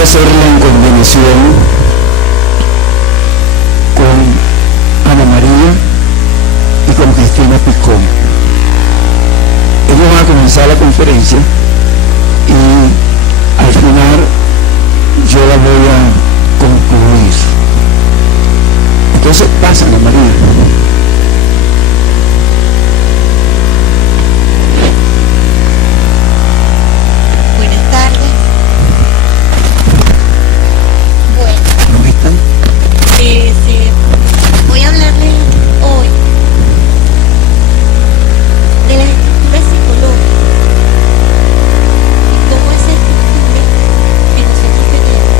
voy a hacer la combinación con Ana María y con Cristina Picón. Ellos van a comenzar la conferencia y al final yo la voy a concluir. Entonces pasa Ana María. Voy a hablarles hoy de la estructura psicológica y cómo esa estructura que nosotros tenemos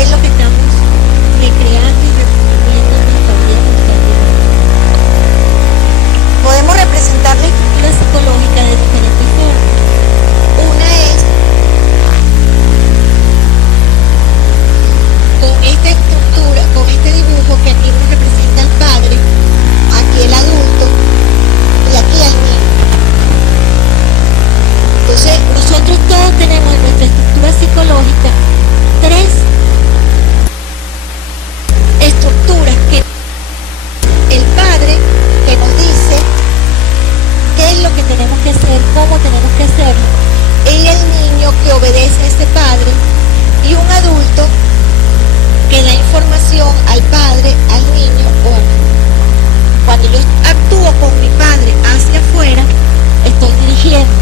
es lo que estamos recreando y reproduciendo en nuestra vida cotidiana. Podemos representar la estructura psicológica de diferentes formas. Una es con esta estructura, con este dibujo que aquí nos representa el padre, aquí el adulto y aquí el niño. Entonces nosotros todos tenemos en nuestra estructura psicológica tres estructuras que el padre que nos dice qué es lo que tenemos que hacer, cómo tenemos que hacerlo, y el niño que obedece a ese padre, y un adulto que da información al padre, al niño o a mí. Cuando yo actúo con mi padre hacia afuera, estoy dirigiendo.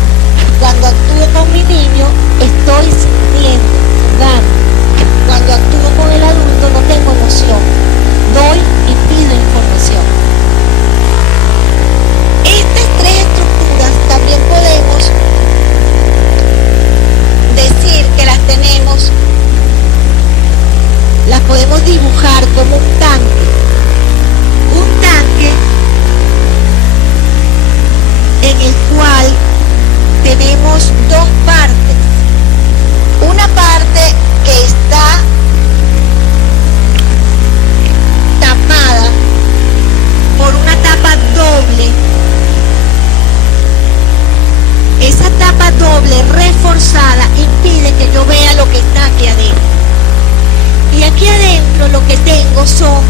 Cuando actúo con mi niño, estoy sintiendo, jugando. Cuando actúo con el adulto, no tengo emoción. Doy y pido información. Estas tres estructuras también podemos decir que las tenemos, las podemos dibujar como un tanque. Un tanque en el cual tenemos dos partes. Una parte que está tapada por una tapa doble. Esa tapa doble reforzada impide que yo vea lo que está aquí adentro. Y aquí adentro lo que tengo son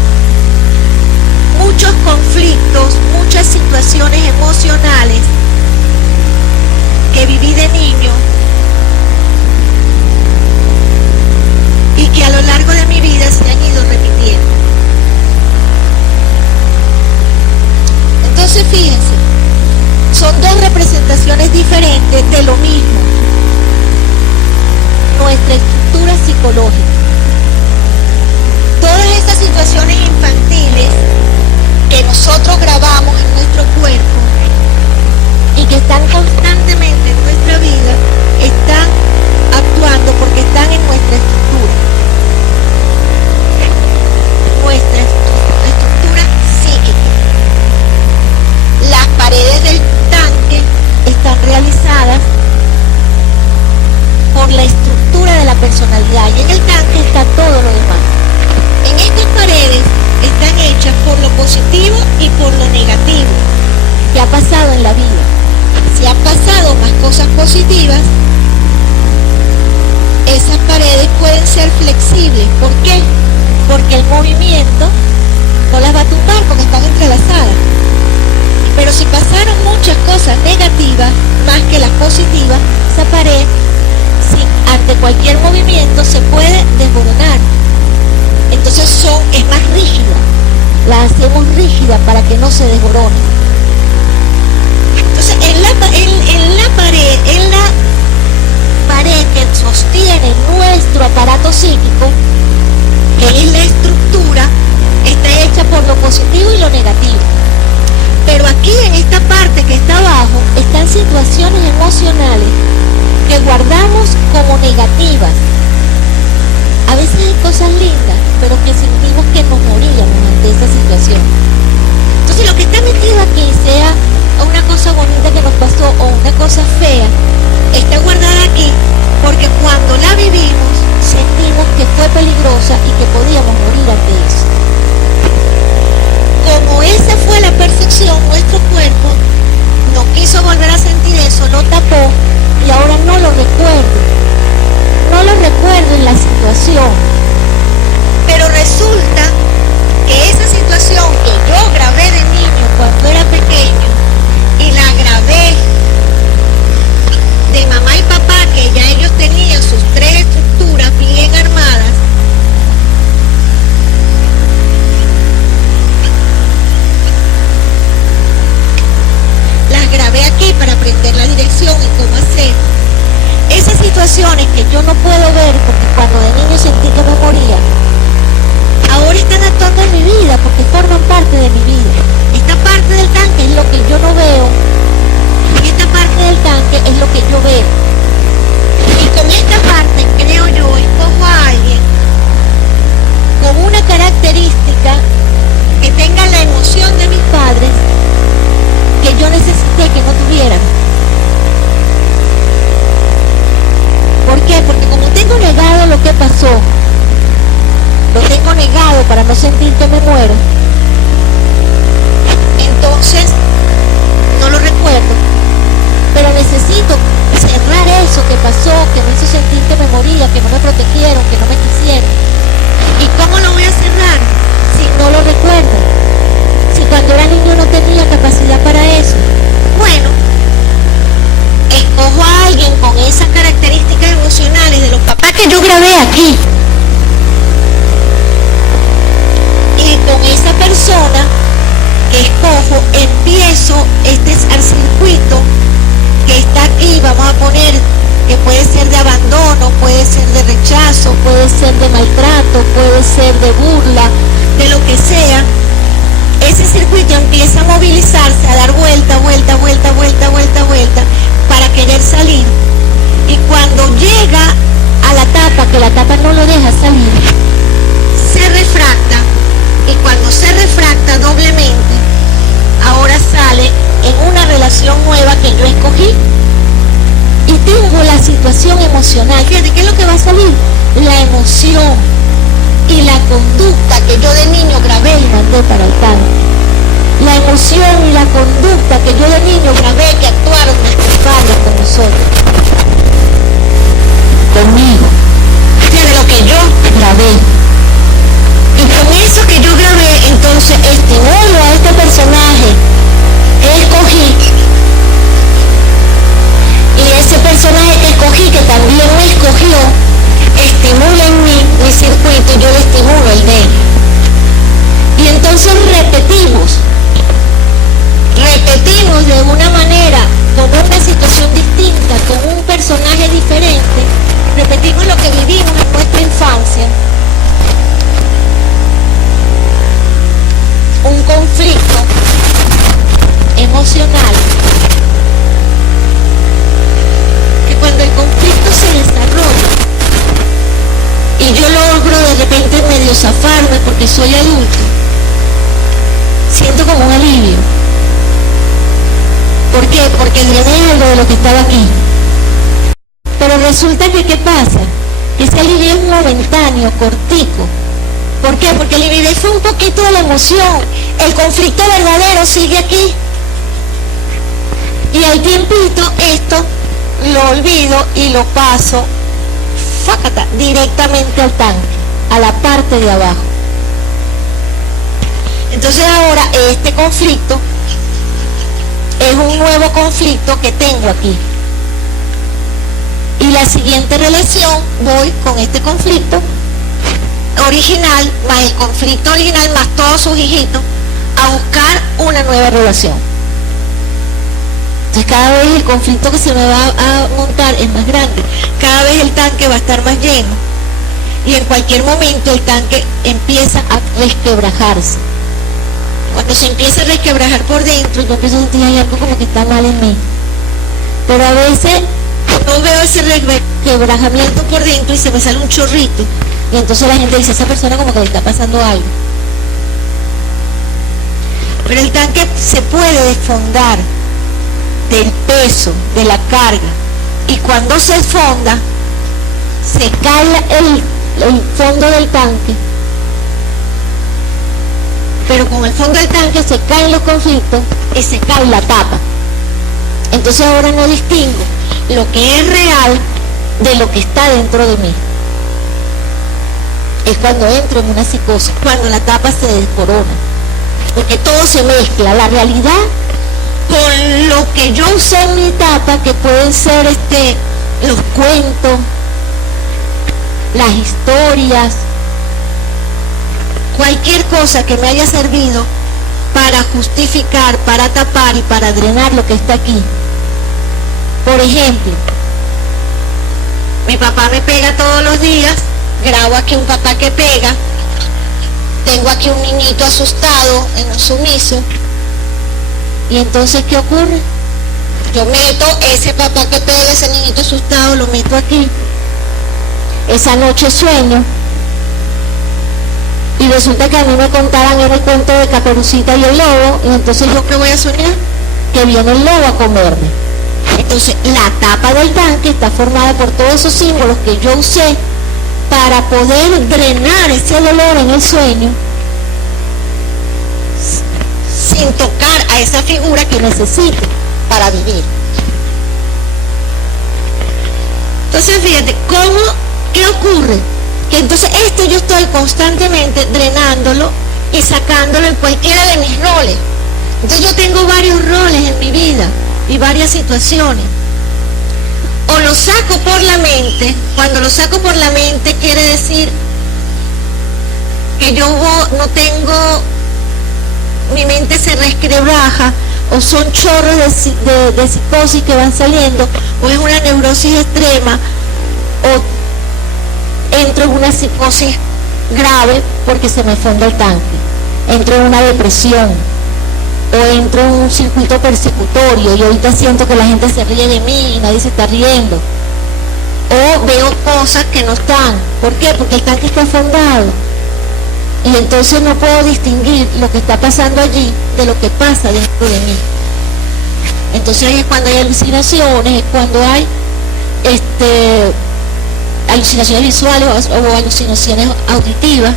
muchos conflictos, muchas situaciones emocionales que viví de niño y que a lo largo de mi vida se han ido repitiendo. Entonces fíjense, son dos representaciones diferentes de lo mismo. Nuestra estructura psicológica. Todas estas situaciones infantiles que nosotros grabamos en nuestro cuerpo y que están constantemente en nuestra vida, están actuando porque están en nuestra estructura. Nuestra estructura psíquica. Las paredes del tanque están realizadas por la estructura de la personalidad y en el tanque está todo lo demás. En estas paredes están hechas por lo positivo y por lo negativo que ha pasado en la vida. Si han pasado más cosas positivas, esas paredes pueden ser flexibles. ¿Por qué? Porque el movimiento no las va a tumbar porque están entrelazadas. Pero si pasaron muchas cosas negativas más que las positivas, esa pared, ante cualquier movimiento, se puede desboronar. Entonces es más rígida, la hacemos rígida para que no se desborone. Entonces en la pared que sostiene nuestro aparato psíquico, que es la estructura, está hecha por lo positivo y lo negativo. Pero aquí en esta parte que está abajo están situaciones emocionales que guardamos como negativas. A veces hay cosas lindas, pero que sentimos que nos moríamos ante esa situación. Entonces lo que está metido aquí, sea una cosa bonita que nos pasó o una cosa fea, está guardada aquí porque cuando la vivimos sentimos que fue peligrosa y que podíamos morir ante eso. Como esa fue la percepción, nuestro cuerpo no quiso volver a sentir eso, lo tapó y ahora no lo recuerdo. No situaciones que yo no puedo ver porque cuando de niño sentí que me moría, ahora están actuando en mi vida porque forman parte de mi vida. Esta parte del tanque es lo que yo no veo y esta parte del tanque es lo que yo veo. Y con esta parte, creo yo, escojo a alguien con una característica que tenga la emoción de mis padres que yo necesité que no tuvieran. ¿Por qué? Porque como tengo negado lo que pasó, lo tengo negado para no sentir que me muero, entonces no lo recuerdo, pero necesito cerrar eso que pasó, que me hizo sentir que me moría, que no me protegieron, que no me quisieron. ¿Y cómo lo voy a cerrar si no lo recuerdo? Si cuando era niño no tenía capacidad para eso. Bueno, escojo a alguien con esas características emocionales de los papás que yo grabé aquí. Y con esa persona que escojo, empiezo al circuito que está aquí, vamos a poner, que puede ser de abandono, puede ser de rechazo, puede ser de maltrato, puede ser de burla, de lo que sea. Ese circuito empieza a movilizarse, a dar vuelta para querer salir. Y cuando llega a la tapa, que la tapa no lo deja salir, se refracta. Y cuando se refracta doblemente, ahora sale en una relación nueva que yo escogí. Y tengo la situación emocional. Fíjate, ¿qué es lo que va a salir? La emoción y la conducta que yo de niño grabé y mandé para el tanque. La emoción y la conducta que yo de niño grabé que actuaron nuestros padres con nosotros. Conmigo. De lo que yo grabé. Y con eso que yo grabé, entonces estimulo a este personaje que escogí. Y ese personaje que escogí, que también me escogió, estimula en mí mi circuito y yo le estimulo el de él. Y entonces repetimos de una manera, con una situación distinta, con un personaje diferente, repetimos lo que vivimos en nuestra infancia. Un conflicto emocional que cuando el conflicto se desarrolla y yo logro de repente medio zafarme porque soy adulto, siento como un alivio. ¿Por qué? Porque drené algo de lo que estaba aquí. Pero resulta que ¿qué pasa? Que ese alivio es momentáneo, cortico. ¿Por qué? Porque liberé fue un poquito de la emoción. El conflicto verdadero sigue aquí. Y al tiempito esto lo olvido y lo paso ¡fácata! Directamente al tanque, a la parte de abajo. Entonces ahora este conflicto es un nuevo conflicto que tengo aquí. Y la siguiente relación, voy con este conflicto original, más el conflicto original, más todos sus hijitos, a buscar una nueva relación. Entonces cada vez el conflicto que se me va a montar es más grande, cada vez el tanque va a estar más lleno y en cualquier momento el tanque empieza a resquebrajarse. Cuando se empieza a resquebrajar por dentro, yo empiezo a sentir hay algo como que está mal en mí. Pero a veces no veo ese resquebrajamiento por dentro y se me sale un chorrito. Y entonces la gente dice, esa persona como que le está pasando algo. Pero el tanque se puede desfondar del peso, de la carga. Y cuando se desfonda, se cae el fondo del tanque. Pero con el fondo del tanque se caen los conflictos y se cae la tapa. Entonces ahora no distingo lo que es real de lo que está dentro de mí. Es cuando entro en una psicosis, cuando la tapa se descorona. Porque todo se mezcla, la realidad con lo que yo usé en mi etapa, que pueden ser los cuentos, las historias, cualquier cosa que me haya servido para justificar, para tapar y para drenar lo que está aquí. Por ejemplo, Mi papá me pega todos los días, grabo aquí un papá que pega, tengo aquí un niñito asustado en un sumiso, y entonces ¿qué ocurre? Yo meto ese papá que pega, ese niñito asustado, lo meto aquí, esa noche sueño, y resulta que a mí me contaban en el cuento de Caperucita y el lobo, y entonces ¿yo qué voy a soñar? Que viene el lobo a comerme. Entonces la tapa del tanque está formada por todos esos símbolos que yo usé para poder drenar ese dolor en el sueño sin tocar a esa figura que necesito para vivir. Entonces fíjate, ¿qué ocurre? Que entonces esto yo estoy constantemente drenándolo y sacándolo en cualquiera de mis roles. Entonces yo tengo varios roles en mi vida y varias situaciones. O lo saco por la mente. Cuando lo saco por la mente quiere decir que yo no tengo, mi mente se resquebraja, o son chorros de psicosis que van saliendo, o es una neurosis extrema, o entro en una psicosis grave porque se me fonda el tanque, entro en una depresión, o entro en un circuito persecutorio y ahorita siento que la gente se ríe de mí y nadie se está riendo, o veo cosas que no están. ¿Por qué? Porque el tanque está fondado y entonces no puedo distinguir lo que está pasando allí de lo que pasa dentro de mí. Entonces ahí es cuando hay alucinaciones, es cuando hay alucinaciones visuales o alucinaciones auditivas.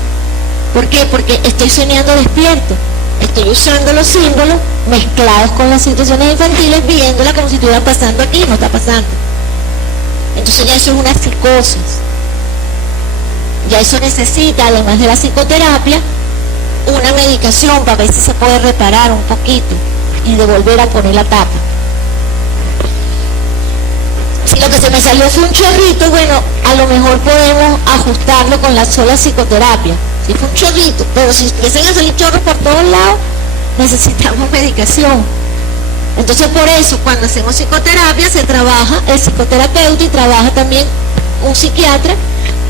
¿Por qué? Porque estoy soñando despierto. Estoy usando los símbolos mezclados con las situaciones infantiles, viéndola como si estuvieran pasando aquí, no está pasando. Entonces ya eso es una psicosis. Ya eso necesita, además de la psicoterapia, una medicación para ver si se puede reparar un poquito y de volver a poner la tapa. Si lo que se me salió fue un chorrito, bueno, a lo mejor podemos ajustarlo con la sola psicoterapia. Si fue un chorrito, pero si empiezan a salir chorros por todos lados, necesitamos medicación. Entonces por eso cuando hacemos psicoterapia se trabaja el psicoterapeuta y trabaja también un psiquiatra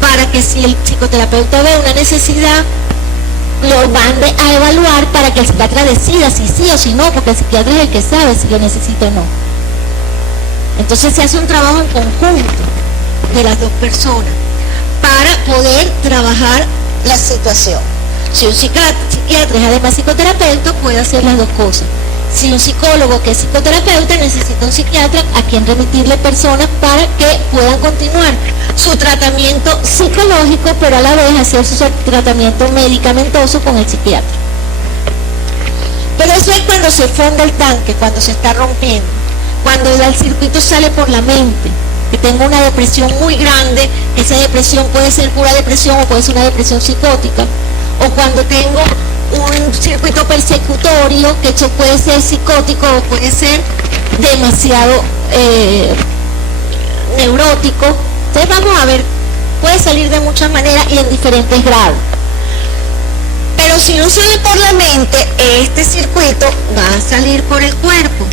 para que si el psicoterapeuta ve una necesidad, lo mande a evaluar para que el psiquiatra decida si sí o si no, porque el psiquiatra es el que sabe si lo necesita o no. Entonces se hace un trabajo en conjunto de las dos personas para poder trabajar la situación. Si un psiquiatra es además psicoterapeuta, puede hacer las dos cosas. Si un psicólogo que es psicoterapeuta necesita un psiquiatra a quien remitirle personas para que puedan continuar su tratamiento psicológico, pero a la vez hacer su tratamiento medicamentoso con el psiquiatra. Pero eso es cuando se fonda el tanque, cuando se está rompiendo, cuando el circuito sale por la mente, que tengo una depresión muy grande, esa depresión puede ser pura depresión o puede ser una depresión psicótica, o cuando tengo un circuito persecutorio, que eso puede ser psicótico o puede ser demasiado neurótico. Entonces vamos a ver, puede salir de muchas maneras y en diferentes grados. Pero si no sale por la mente, este circuito va a salir por el cuerpo.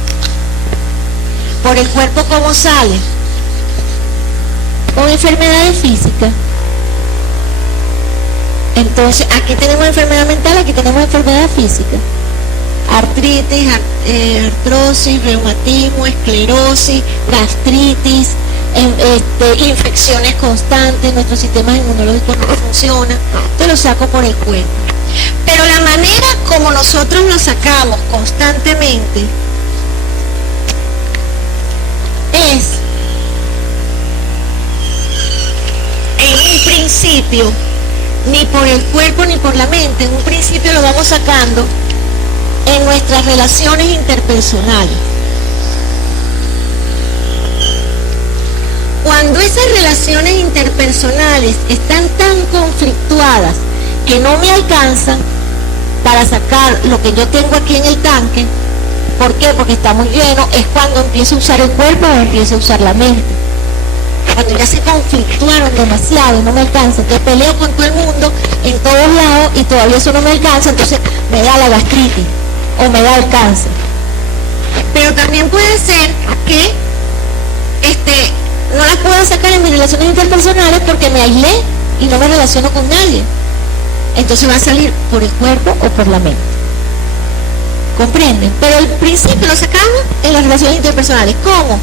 ¿Por el cuerpo cómo sale? Con enfermedades físicas. Entonces, aquí tenemos enfermedad mental, aquí tenemos enfermedad física. Artritis, artrosis, reumatismo, esclerosis, gastritis, infecciones constantes, nuestro sistema inmunológico no funciona. Entonces lo saco por el cuerpo. Pero la manera como nosotros lo sacamos constantemente es, en un principio, ni por el cuerpo ni por la mente, en un principio lo vamos sacando en nuestras relaciones interpersonales. Cuando esas relaciones interpersonales están tan conflictuadas que no me alcanzan para sacar lo que yo tengo aquí en el tanque, ¿por qué? Porque está muy lleno, es cuando empiezo a usar el cuerpo o empiezo a usar la mente. Cuando ya se conflictuaron demasiado y no me alcanza, entonces peleo con todo el mundo en todos lados y todavía eso no me alcanza, entonces me da la gastritis o me da el cáncer. Pero también puede ser que no las puedo sacar en mis relaciones interpersonales porque me aislé y no me relaciono con nadie. Entonces va a salir por el cuerpo o por la mente. ¿Comprenden? Pero el principio lo sacamos en las relaciones interpersonales. ¿Cómo?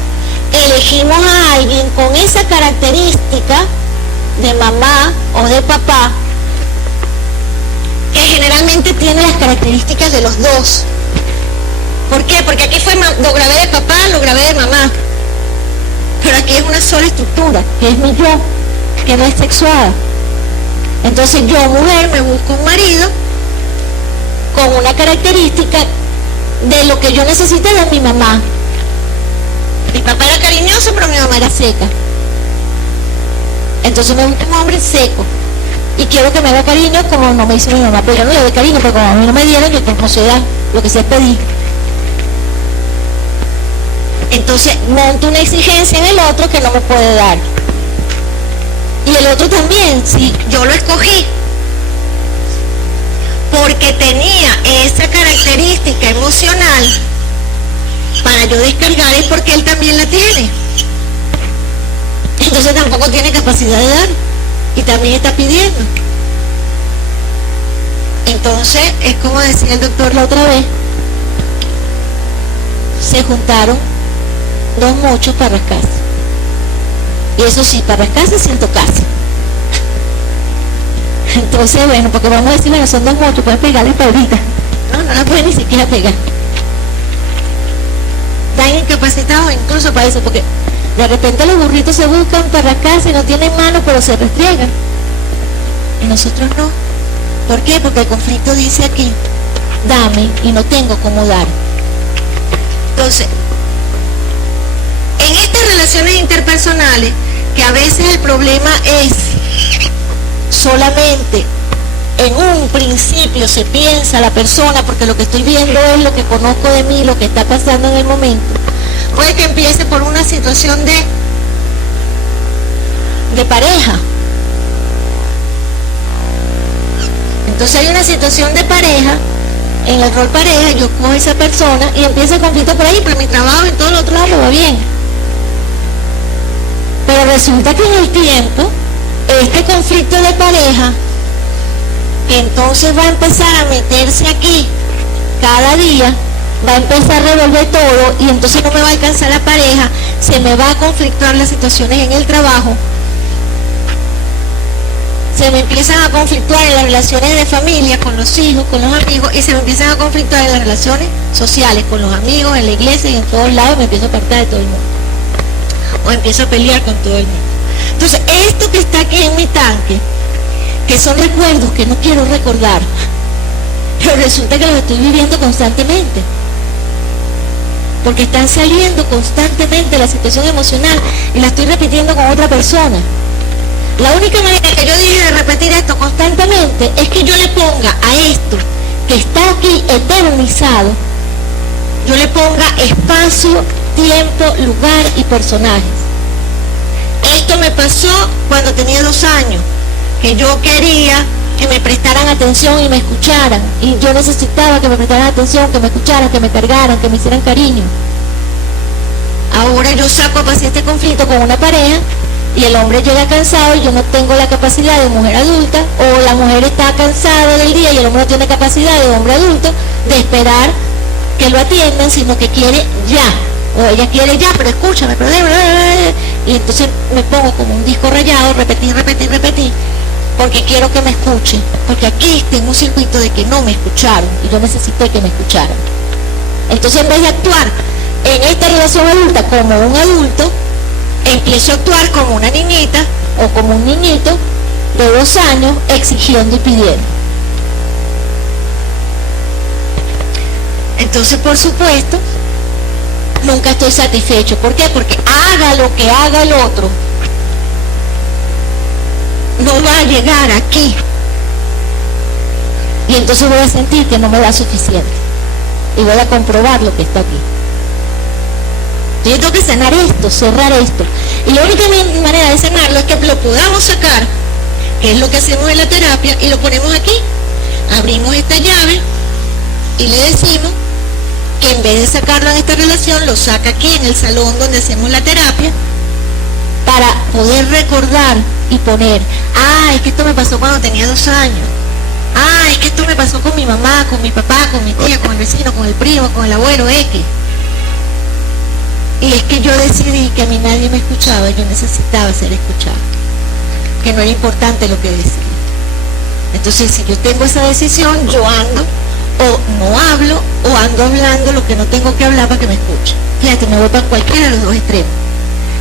Elegimos a alguien con esa característica de mamá o de papá, que generalmente tiene las características de los dos. ¿Por qué? Porque aquí lo grabé de papá, lo grabé de mamá. Pero aquí es una sola estructura, que es mi yo, que no es sexuada. Entonces yo, mujer, me busco un marido con una característica de lo que yo necesito de mi mamá. Mi papá era cariñoso, pero mi mamá era seca. Entonces me busco un hombre seco. Y quiero que me haga cariño como no me hizo mi mamá. Pero yo no le doy cariño, porque como a mí no me dieron, yo como se da, lo que sea pedir. Entonces monto una exigencia en el otro que no me puede dar. Y el otro también, si yo lo escogí porque tenía esa característica emocional para yo descargar, es porque él también la tiene. Entonces tampoco tiene capacidad de dar y también está pidiendo. Entonces es como decía el doctor la otra vez, se juntaron dos muchos para rascarse. Y eso sí, para rascarse sin tocarse. Entonces, bueno, porque vamos a decir, bueno, son dos muchos, pueden pegarle palmita. No la pueden ni siquiera pegar. Están incapacitados incluso para eso, porque de repente los burritos se buscan para rascarse, no tienen manos, pero se restriegan. Y nosotros no. ¿Por qué? Porque el conflicto dice aquí, dame y no tengo cómo dar. Entonces, en estas relaciones interpersonales, que a veces el problema es solamente en un principio se piensa la persona, porque lo que estoy viendo es lo que conozco de mí, lo que está pasando en el momento, puede que empiece por una situación de pareja. Entonces hay una situación de pareja, en el rol pareja, yo cojo a esa persona y empieza el conflicto por ahí, pero mi trabajo en todo el otro lado me va bien. Pero resulta que en el tiempo, este conflicto de pareja, que entonces va a empezar a meterse aquí cada día, va a empezar a revolver todo y entonces no me va a alcanzar la pareja, se me va a conflictuar las situaciones en el trabajo, se me empiezan a conflictuar en las relaciones de familia, con los hijos, con los amigos, y se me empiezan a conflictuar en las relaciones sociales, con los amigos, en la iglesia y en todos lados, me empiezo a apartar de todo el mundo. O empiezo a pelear con todo el mundo. Entonces, esto que está aquí en mi tanque, que son recuerdos que no quiero recordar, pero resulta que los estoy viviendo constantemente. Porque están saliendo constantemente la situación emocional y la estoy repitiendo con otra persona. La única manera que yo dije de repetir esto constantemente es que yo le ponga a esto que está aquí eternizado, yo le ponga espacio, tiempo, lugar y personajes. Esto me pasó cuando tenía 2 años, que yo quería que me prestaran atención y me escucharan, y yo necesitaba que me prestaran atención, que me escucharan, que me cargaran, que me hicieran cariño. Ahora yo saco a pasear este conflicto con una pareja y el hombre llega cansado y yo no tengo la capacidad de mujer adulta, o la mujer está cansada del día y el hombre no tiene capacidad de hombre adulto de esperar que lo atiendan, sino que quiere ya, o ella quiere ya, pero escúchame, pero y entonces me pongo como un disco rayado, repetir, porque quiero que me escuchen, porque aquí tengo un circuito de que no me escucharon y yo necesité que me escucharan. Entonces, en vez de actuar en esta relación adulta como un adulto, empiezo a actuar como una niñita o como un niñito de 2 años exigiendo y pidiendo. Entonces, por supuesto, nunca estoy satisfecho. ¿Por qué? Porque haga lo que haga el otro, no va a llegar aquí. Y entonces voy a sentir que no me da suficiente. Y voy a comprobar lo que está aquí. Yo tengo que sanar esto, cerrar esto. Y la única manera de sanarlo es que lo podamos sacar, que es lo que hacemos en la terapia, y lo ponemos aquí. Abrimos esta llave y le decimos que en vez de sacarlo en esta relación, lo saca aquí en el salón donde hacemos la terapia, para poder recordar y poner, es que esto me pasó cuando tenía 2 años, es que esto me pasó con mi mamá, con mi papá, con mi tía, con el vecino, con el primo, con el abuelo, X. Y es que yo decidí que a mí nadie me escuchaba, yo necesitaba ser escuchada, que no era importante lo que decía. Entonces, si yo tengo esa decisión, yo ando, o no hablo, o ando hablando lo que no tengo que hablar para que me escuchen. Fíjate, me voy para cualquiera de los dos extremos.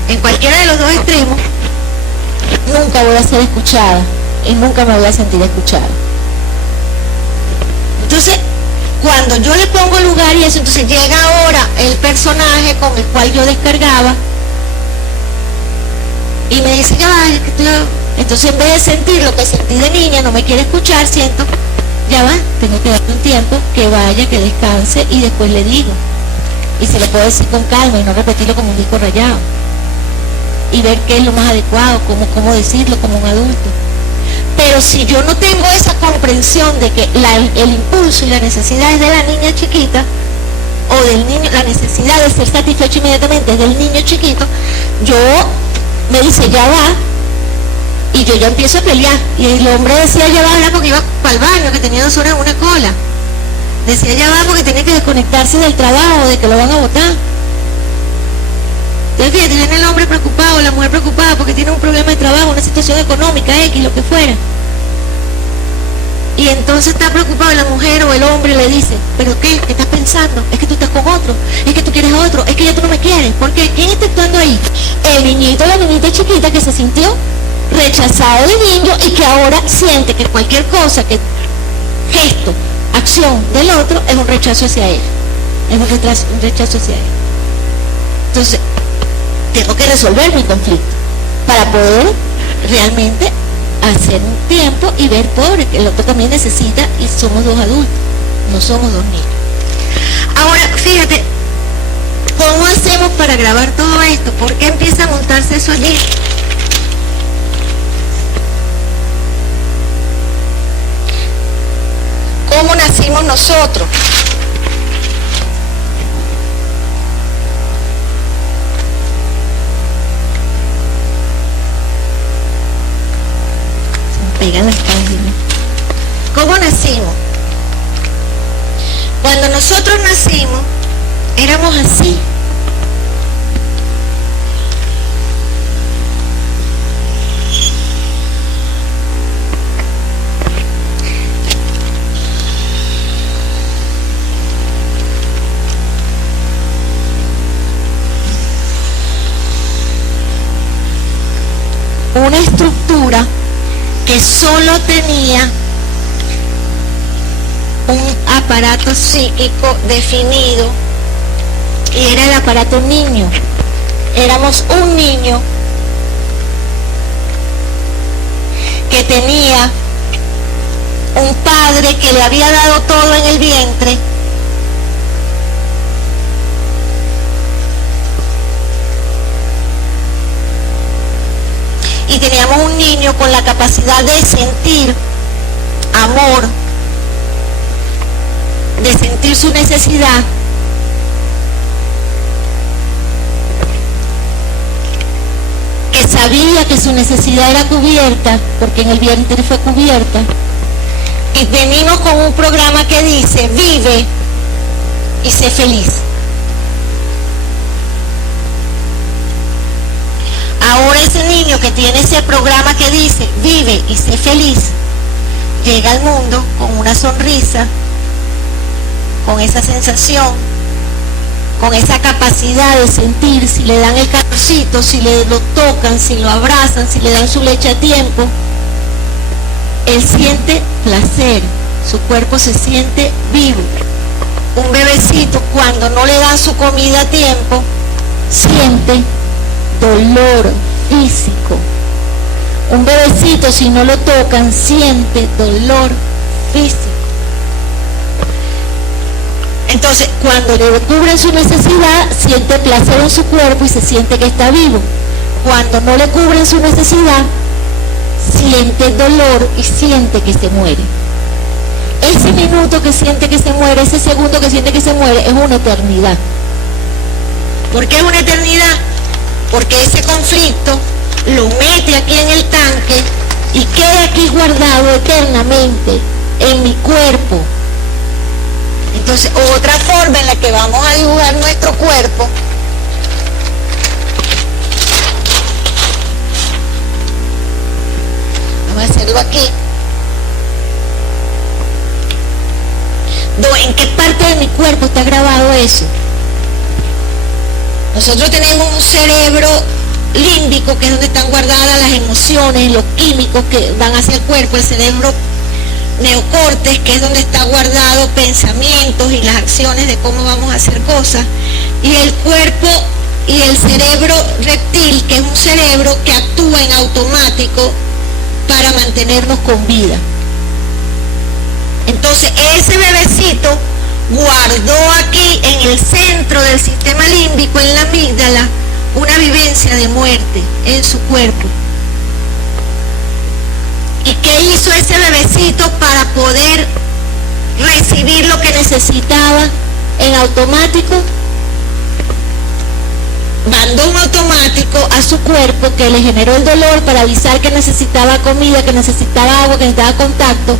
En cualquiera de los dos extremos, nunca voy a ser escuchada, y nunca me voy a sentir escuchada. Entonces, cuando yo le pongo lugar y eso, entonces llega ahora el personaje con el cual yo descargaba, y me dice, entonces en vez de sentir lo que sentí de niña, no me quiere escuchar, siento, ya va, tengo que darle un tiempo, que vaya, que descanse, y después le digo. Y se lo puedo decir con calma y no repetirlo como un disco rayado. Y ver qué es lo más adecuado, cómo decirlo como un adulto. Pero si yo no tengo esa comprensión de que el impulso y la necesidad es de la niña chiquita, o del niño, la necesidad de ser satisfecho inmediatamente es del niño chiquito, yo me dice, ya va, y yo ya empiezo a pelear. Y el hombre decía, ya va, porque iba para el baño, que tenía 2 horas en una cola. Decía, ya va, porque tenía que desconectarse del trabajo, de que lo van a botar. Entonces, fíjate, viene el hombre preocupado, la mujer preocupada porque tiene un problema de trabajo, una situación económica, X, lo que fuera. Y entonces está preocupado la mujer o el hombre le dice, ¿pero qué? ¿Qué estás pensando? Es que tú estás con otro, es que tú quieres a otro, es que ya tú no me quieres. ¿Por qué? ¿Quién está actuando ahí? El niñito o la niñita chiquita que se sintió rechazado de niño y que ahora siente que cualquier cosa, que gesto, acción del otro es un rechazo hacia él. Es un rechazo hacia él. Entonces, tengo que resolver mi conflicto para poder realmente hacer un tiempo y ver, pobre, que el otro también necesita, y somos 2 adultos, no somos 2 niños. Ahora, fíjate, ¿cómo hacemos para grabar todo esto? ¿Por qué empieza a montarse eso allí? ¿Cómo nacimos nosotros? Pegan las páginas. ¿Cómo nacimos? Cuando nosotros nacimos, éramos así. Una estructura que solo tenía un aparato psíquico definido, y era el aparato niño. Éramos un niño que tenía un padre que le había dado todo en el vientre, y teníamos un niño con la capacidad de sentir amor, de sentir su necesidad, que sabía que su necesidad era cubierta, porque en el vientre fue cubierta, y venimos con un programa que dice, vive y sé feliz. Ahora ese niño que tiene ese programa que dice, vive y sé feliz, llega al mundo con una sonrisa, con esa sensación, con esa capacidad de sentir, si le dan el calorcito, si le lo tocan, si lo abrazan, si le dan su leche a tiempo, él siente placer, su cuerpo se siente vivo. Un bebecito, cuando no le dan su comida a tiempo, siente dolor físico. Un bebecito, si no lo tocan, siente dolor físico. Entonces, cuando le cubren su necesidad, siente placer en su cuerpo y se siente que está vivo. Cuando no le cubren su necesidad, siente dolor y siente que se muere. Ese minuto que siente que se muere, ese segundo que siente que se muere, es una eternidad. ¿Por qué es una eternidad? Porque ese conflicto lo mete aquí en el tanque y queda aquí guardado eternamente en mi cuerpo. Entonces, otra forma en la que vamos a dibujar nuestro cuerpo vamos a hacerlo aquí. ¿En qué parte de mi cuerpo está grabado eso? Nosotros tenemos un cerebro límbico, que es donde están guardadas las emociones, los químicos que van hacia el cuerpo, el cerebro neocortes, que es donde está guardado pensamientos y las acciones de cómo vamos a hacer cosas, y el cuerpo y el cerebro reptil, que es un cerebro que actúa en automático para mantenernos con vida. Entonces ese bebecito guardó aquí en el centro del sistema límbico, en la amígdala, una vivencia de muerte en su cuerpo. ¿Y qué hizo ese bebecito para poder recibir lo que necesitaba en automático? Mandó un automático a su cuerpo que le generó el dolor para avisar que necesitaba comida, que necesitaba agua, que necesitaba contacto,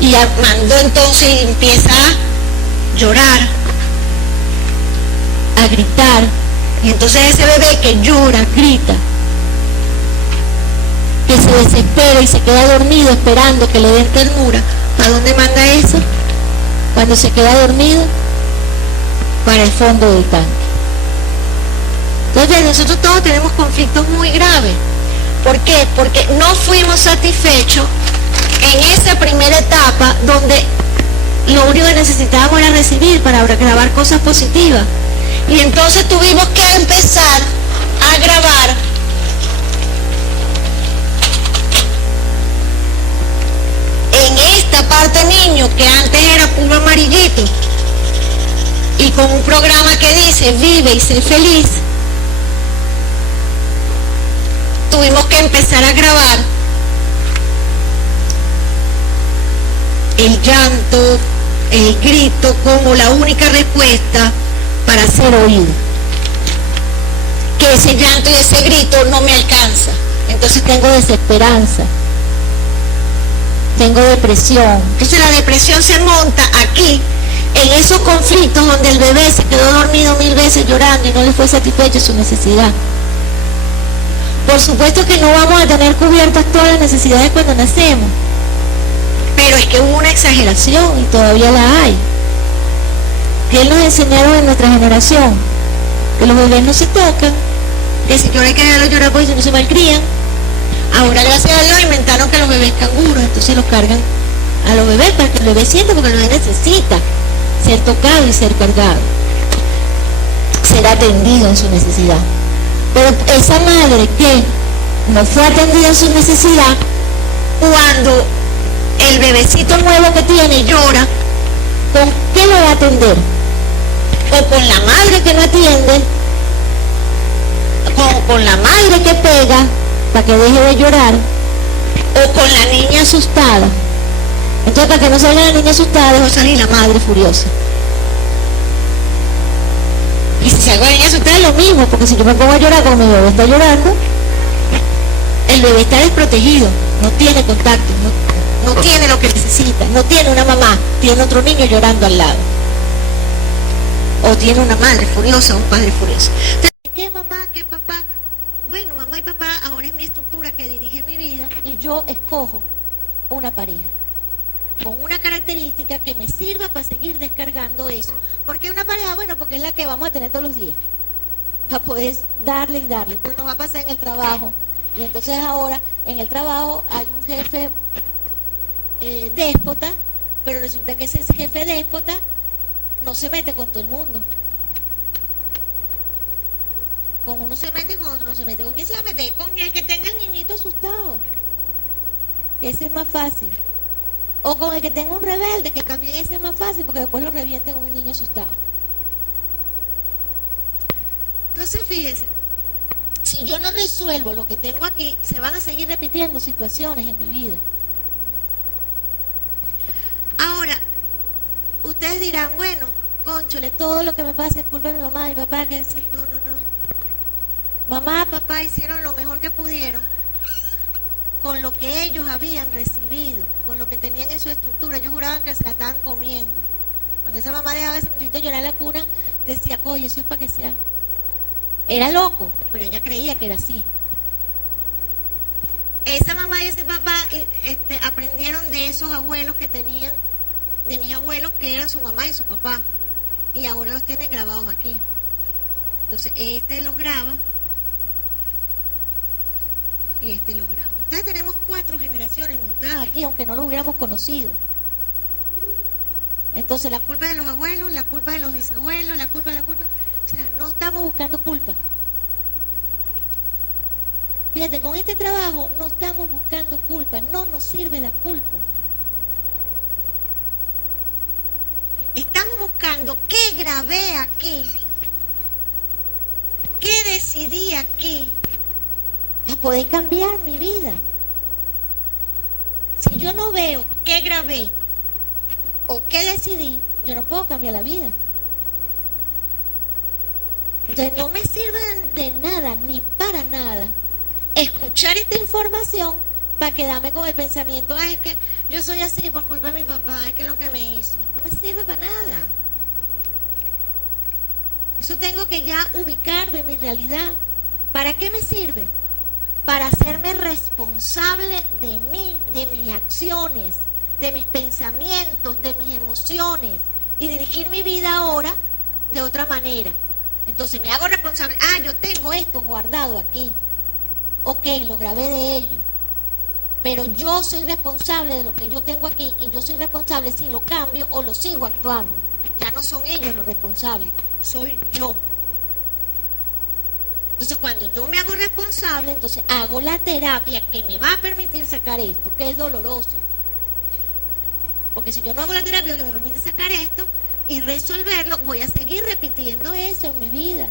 y mandó entonces y empieza a llorar, a gritar. Y entonces ese bebé que llora, grita, que se desespera y se queda dormido esperando que le den ternura, ¿para dónde manda eso? Cuando se queda dormido, para el fondo del tanque. Entonces nosotros todos tenemos conflictos muy graves. ¿Por qué? Porque no fuimos satisfechos en esa primera etapa donde lo único que necesitábamos era recibir para grabar cosas positivas. Y entonces tuvimos que empezar a grabar en esta parte niño, que antes era puro amarillito, y con un programa que dice vive y sé feliz, tuvimos que empezar a grabar el llanto, el grito como la única respuesta para ser oído. Que ese llanto y ese grito no me alcanza. Entonces tengo desesperanza, tengo depresión. Entonces la depresión se monta aquí, en esos conflictos donde el bebé se quedó dormido 1000 veces llorando y no le fue satisfecha su necesidad. Por supuesto que no vamos a tener cubiertas todas las necesidades cuando nacemos, pero es que hubo una exageración y todavía la hay. ¿Qué nos enseñaron en nuestra generación? Que los bebés no se tocan, que si llora hay que dejarlos llorar porque si no se malcrían. Ahora, gracias a Dios, inventaron que los bebés canguros, entonces los cargan a los bebés para que el bebé sienta, porque el bebé necesita ser tocado y ser cargado, ser atendido en su necesidad. Pero esa madre que no fue atendida en su necesidad, cuando el bebecito nuevo que tiene llora, ¿con qué lo va a atender? O con la madre que no atiende, con la madre que pega para que deje de llorar, o con la niña asustada. Entonces, para que no salga la niña asustada, dejó salir la madre furiosa. Y si salgo la niña asustada es lo mismo, porque si yo me pongo a llorar como mi bebé está llorando, el bebé está desprotegido, no tiene contacto, no tiene lo que necesita, no tiene una mamá, tiene otro niño llorando al lado. O tiene una madre furiosa o un padre furioso. Entonces, ¿qué mamá, qué papá? Bueno, mamá y papá ahora es mi estructura que dirige mi vida y yo escojo una pareja con una característica que me sirva para seguir descargando eso. ¿Por qué una pareja? Bueno, porque es la que vamos a tener todos los días, para poder darle y darle, pero nos va a pasar en el trabajo. Y entonces ahora en el trabajo hay un jefe déspota, pero resulta que ese jefe déspota no se mete con todo el mundo. Con uno se mete y con otro no se mete. ¿Con quién se va a meter? Con el que tenga el niñito asustado. Ese es más fácil. O con el que tenga un rebelde, que también ese es más fácil, porque después lo revienten con un niño asustado. Entonces, fíjense, si yo no resuelvo lo que tengo aquí, se van a seguir repitiendo situaciones en mi vida. Ahora, ustedes dirán, bueno, cónchole, todo lo que me pasa es culpa de mi mamá y mi papá, que no. Mamá, papá hicieron lo mejor que pudieron con lo que ellos habían recibido, con lo que tenían en su estructura. Ellos juraban que se la estaban comiendo. Cuando esa mamá dejaba a ese muchachito llorar en la cuna, decía, oye, eso es para que sea. Era loco, pero ella creía que era así. Esa mamá y ese papá aprendieron de esos abuelos que tenían, de mis abuelos, que eran su mamá y su papá. Y ahora los tienen grabados aquí. Entonces, este los graba y este los graba. Entonces tenemos 4 generaciones montadas aquí, aunque no lo hubiéramos conocido. Entonces, la culpa de los abuelos, la culpa de los bisabuelos, la culpa. O sea, no estamos buscando culpa. Fíjate, con este trabajo no estamos buscando culpa, no nos sirve la culpa. Estamos buscando qué grabé aquí, qué decidí aquí, para poder cambiar mi vida. Si yo no veo qué grabé o qué decidí, yo no puedo cambiar la vida. Entonces no me sirve de nada, ni para nada, escuchar esta información para quedarme con el pensamiento, ay, es que yo soy así por culpa de mi papá, es que es lo que me hizo. No me sirve para nada. Eso tengo que ya ubicar de mi realidad. ¿Para qué me sirve? Para hacerme responsable de mí, de mis acciones, de mis pensamientos, de mis emociones y dirigir mi vida ahora de otra manera. Entonces me hago responsable. Yo tengo esto guardado aquí. Ok, lo grabé de ello. Pero yo soy responsable de lo que yo tengo aquí y yo soy responsable si lo cambio o lo sigo actuando. Ya no son ellos los responsables, soy yo. Entonces cuando yo me hago responsable, entonces hago la terapia que me va a permitir sacar esto, que es doloroso. Porque si yo no hago la terapia que me permite sacar esto y resolverlo, voy a seguir repitiendo eso en mi vida.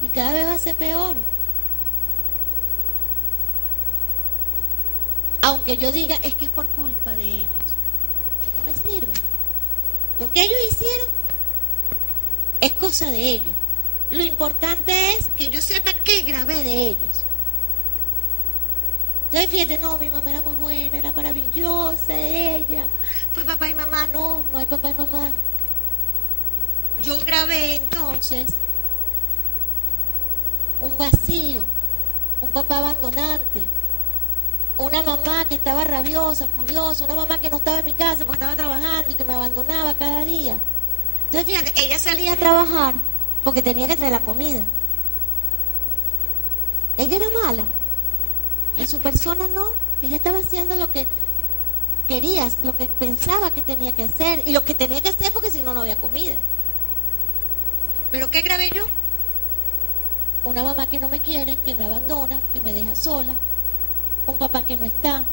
Y cada vez va a ser peor. Aunque yo diga, es que es por culpa de ellos. No me sirve. Lo que ellos hicieron es cosa de ellos. Lo importante es que yo sepa qué grabé de ellos. Entonces fíjate, no, mi mamá era muy buena, era maravillosa, ella. Fue papá y mamá, no hay papá y mamá. Yo grabé entonces un vacío, un papá abandonante, una mamá que estaba rabiosa, furiosa, una mamá que no estaba en mi casa porque estaba trabajando y que me abandonaba cada día. Entonces fíjate, ella salía a trabajar porque tenía que traer la comida. Ella era mala. En su persona no. Ella estaba haciendo lo que quería, lo que pensaba que tenía que hacer. Y lo que tenía que hacer porque si no, no había comida. ¿Pero qué grabé yo? Una mamá que no me quiere, que me abandona, que me deja sola. Un papá que no está.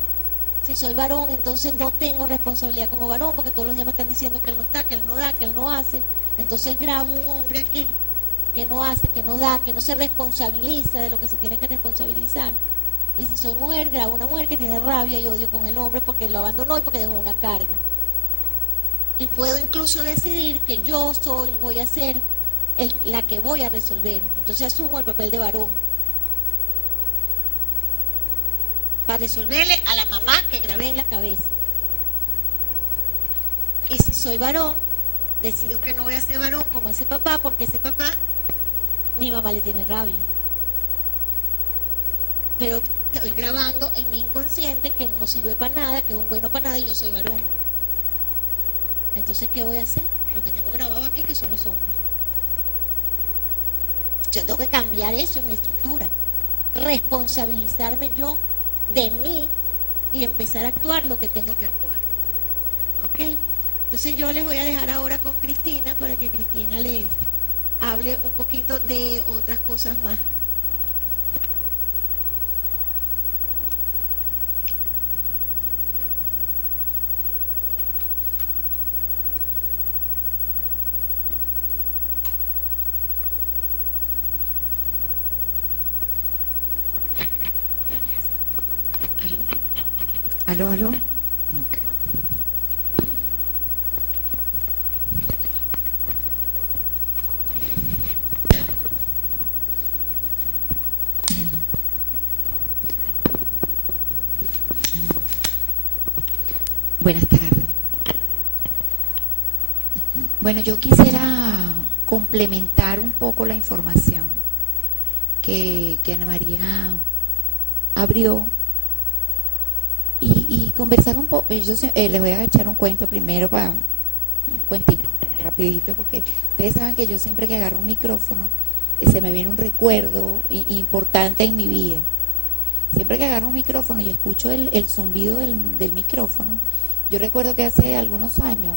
Si soy varón, entonces no tengo responsabilidad como varón, porque todos los días me están diciendo que él no está, que él no da, que él no hace. Entonces grabo un hombre aquí que no hace, que no da, que no se responsabiliza de lo que se tiene que responsabilizar. Y si soy mujer, grabo una mujer que tiene rabia y odio con el hombre porque lo abandonó y porque dejó una carga. Y puedo incluso decidir que yo voy a ser la que voy a resolver. Entonces asumo el papel de varón. Para resolverle a la mamá que grabé en la cabeza. Y si soy varón, decido que no voy a ser varón como ese papá, porque ese papá, mi mamá le tiene rabia. Pero estoy grabando en mi inconsciente que no sirve para nada, que es un bueno para nada y yo soy varón. Entonces, ¿qué voy a hacer? Lo que tengo grabado aquí, que son los hombres. Yo tengo que cambiar eso en mi estructura. Responsabilizarme yo de mí y empezar a actuar lo que tengo que actuar. ¿Ok? Entonces yo les voy a dejar ahora con Cristina para que Cristina les hable un poquito de otras cosas más. Aló. Okay. Buenas tardes. Bueno, yo quisiera complementar un poco la información que Ana María abrió y conversar un poco. Yo les voy a echar un cuento primero, para un cuentito rapidito, porque ustedes saben que yo siempre que agarro un micrófono se me viene un recuerdo importante en mi vida. Siempre que agarro un micrófono y escucho el zumbido del micrófono, yo recuerdo que hace algunos años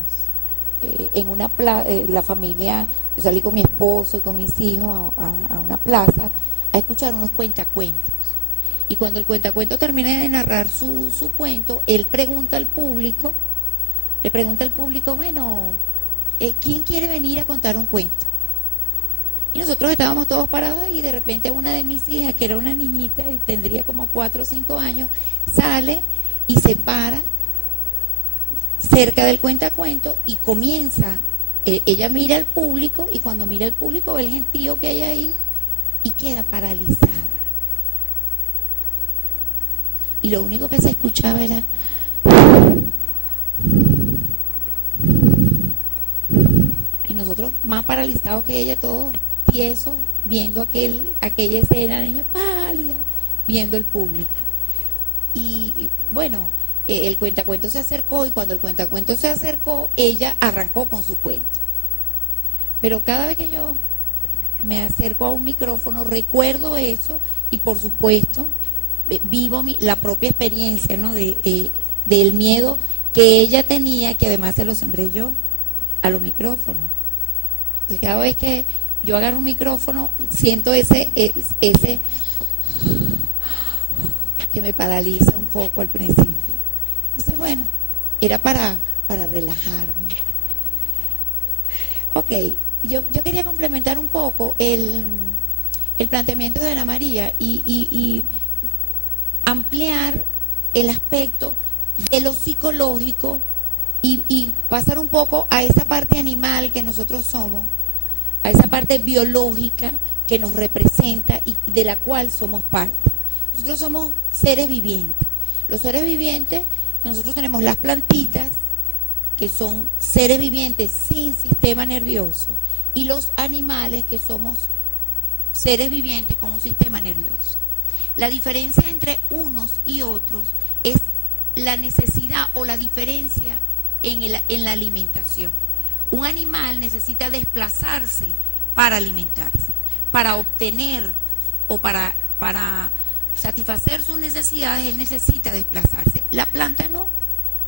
en una la familia, yo salí con mi esposo y con mis hijos a una plaza a escuchar unos cuentacuentos. Y cuando el cuentacuento termina de narrar su cuento, él pregunta al público, bueno, ¿quién quiere venir a contar un cuento? Y nosotros estábamos todos parados y de repente una de mis hijas, que era una niñita y tendría como 4 o 5 años, sale y se para cerca del cuentacuento y comienza, ella mira al público y cuando mira al público ve el gentío que hay ahí y queda paralizada. Y lo único que se escuchaba era y nosotros más paralizados que ella, todos tiesos, viendo aquella escena, la niña pálida, viendo el público. Y bueno, el cuentacuento se acercó y cuando el cuentacuento se acercó, ella arrancó con su cuento. Pero cada vez que yo me acerco a un micrófono, recuerdo eso y por supuesto vivo la propia experiencia, ¿no? Del miedo que ella tenía, que además se lo sembré yo a los micrófonos. Entonces, cada vez que yo agarro un micrófono, siento ese que me paraliza un poco al principio. Entonces, bueno, era para relajarme. Ok, yo quería complementar un poco el planteamiento de Ana María y ampliar el aspecto de lo psicológico y pasar un poco a esa parte animal que nosotros somos, a esa parte biológica que nos representa y de la cual somos parte. Nosotros somos seres vivientes. Los seres vivientes, nosotros tenemos las plantitas, que son seres vivientes sin sistema nervioso, y los animales, que somos seres vivientes con un sistema nervioso. La diferencia entre unos y otros es la necesidad o la diferencia en la alimentación. Un animal necesita desplazarse para alimentarse, para obtener o para satisfacer sus necesidades. Él necesita desplazarse. La planta no.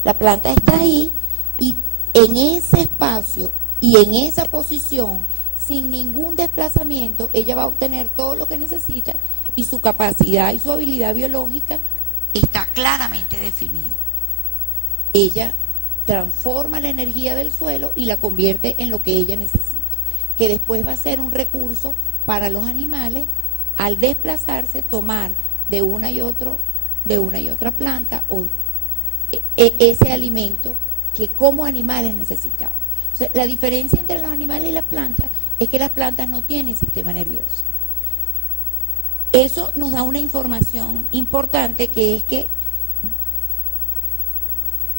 La planta está ahí y en ese espacio y en esa posición, sin ningún desplazamiento, ella va a obtener todo lo que necesita y su capacidad y su habilidad biológica está claramente definida. Ella transforma la energía del suelo y la convierte en lo que ella necesita, que después va a ser un recurso para los animales al desplazarse, tomar de una y otra planta o ese alimento que como animales necesitamos. O sea, la diferencia entre los animales y las plantas es que las plantas no tienen sistema nervioso. Eso nos da una información importante, que es que